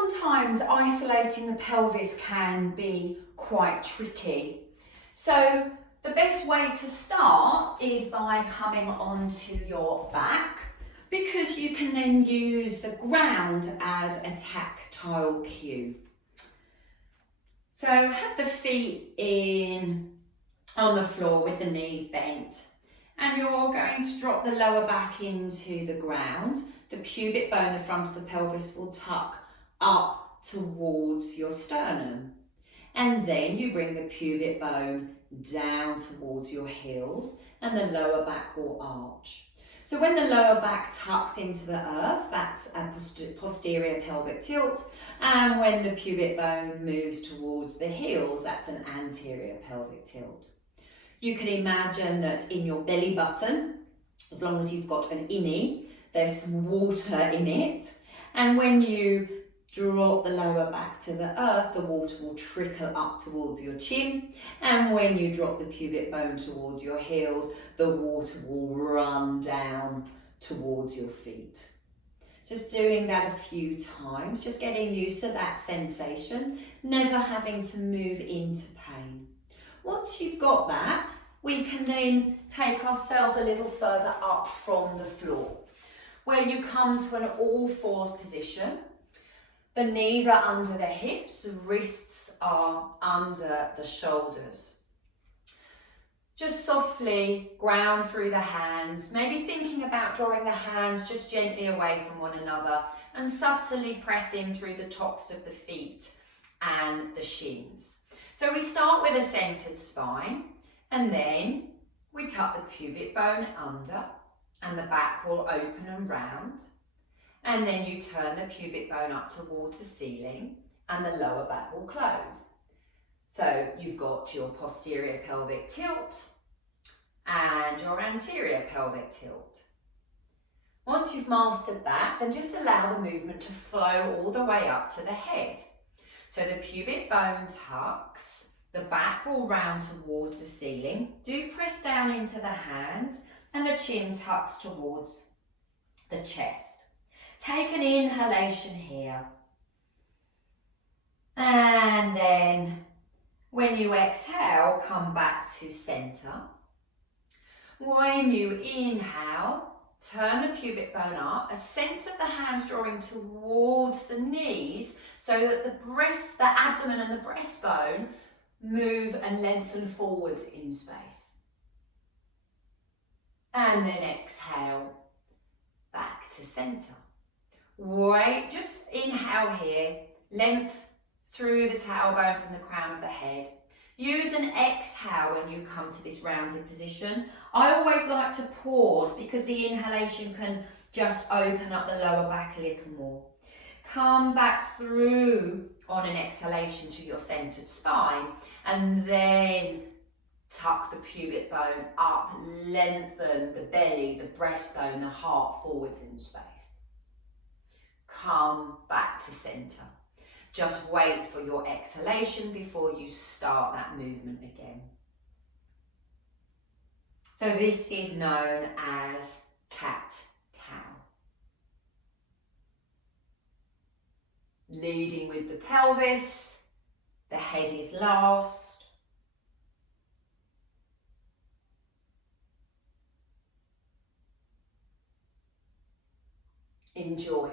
sometimes isolating the pelvis can be quite tricky. So the best way to start is by coming onto your back, because you can then use the ground as a tactile cue. So have the feet in on the floor with the knees bent, and you're going to drop the lower back into the ground. The pubic bone, the front of the pelvis, will tuck up towards your sternum. And then you bring the pubic bone down towards your heels and the lower back will arch. So when the lower back tucks into the earth, that's a posterior pelvic tilt. And when the pubic bone moves towards the heels, that's an anterior pelvic tilt. You can imagine that in your belly button, as long as you've got an innie, there's water in it. And when you drop the lower back to the earth, the water will trickle up towards your chin. And when you drop the pubic bone towards your heels, the water will run down towards your feet. Just doing that a few times, just getting used to that sensation, never having to move into pain. Once you've got that, we can then take ourselves a little further up from the floor, where you come to an all fours position. The knees are under the hips, the wrists are under the shoulders. Just softly ground through the hands, maybe thinking about drawing the hands just gently away from one another and subtly pressing through the tops of the feet and the shins. So we start with a centered spine, and then we tuck the pubic bone under and the back will open and round. And then you turn the pubic bone up towards the ceiling and the lower back will close. So you've got your posterior pelvic tilt and your anterior pelvic tilt. Once you've mastered that, then just allow the movement to flow all the way up to the head. So the pubic bone tucks, the back will round towards the ceiling. Do press down into the hands and the chin tucks towards the chest. Take an inhalation here. And then when you exhale, come back to center. When you inhale, turn the pubic bone up, a sense of the hands drawing towards the knees so that the abdomen and the breastbone move and lengthen forwards in space. And then exhale, back to center. Wait, just inhale here, length through the tailbone from the crown of the head. Use an exhale when you come to this rounded position. I always like to pause because the inhalation can just open up the lower back a little more. Come back through on an exhalation to your centered spine and then tuck the pubic bone up, lengthen the belly, the breastbone, the heart forwards in space. Come back to center. Just wait for your exhalation before you start that movement again. So this is known as cat-cow. Leading with the pelvis, the head is last. Enjoy.